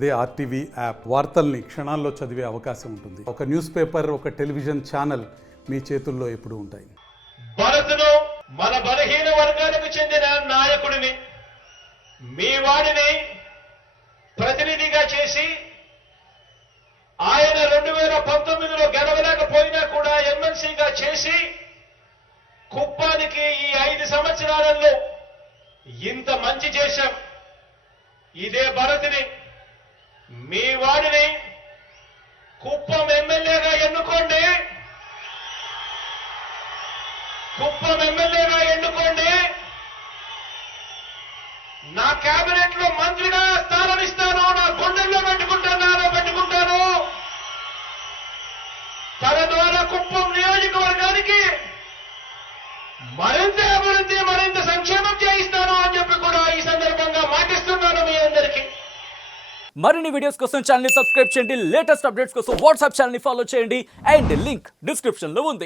అదే RTV app వార్తల్ని క్షణాల్లో చదివే అవకాశం ఉంటుంది. ఒక న్యూస్ పేపర్, ఒక టెలివిజన్ ఛానల్ మీ చేతుల్లో ఎప్పుడూ ఉంటాయి. భరతును మన బలహీన వర్గాలకు చెందిన నాయకుడిని, మీ వాడిని ప్రతినిధిగా చేసి ఆయన 2019లో గెలవలేకపోయినా కూడా ఎమ్మెల్సీగా చేసి కుప్పానికి ఈ 5 సంవత్సరాలలో ఇంత మంచి చేశాం. ఇదే భరతుని, మీ వాడిని కుప్పం ఎమ్మెల్యేగా ఎన్నుకోండి. కుప్పం ఎమ్మెల్యేగా ఎన్నుకోండి. నా కేబినెట్ లో మంత్రిగా స్థానం ఇస్తాను. నా గుండెల్లో పెట్టుకుంటాను. తన ద్వారా కుప్పం నియోజకవర్గానికి మరింత అభివృద్ధి, మరింత సంక్షేమం చేయిస్తాను అని చెప్పి కూడా ఈ సందర్భంగా మాటిస్తున్నాను మీ అందరికీ. మరిన్ని వీడియోస్ కోసం ఛానల్ ని సబ్స్క్రైబ్ చేయండి. లేటెస్ట్ అప్డేట్స్ కోసం వాట్సాప్ ఛానల్ ని ఫాలో చేయండి. అండ్ లింక్ డిస్క్రిప్షన్ లో ఉంది.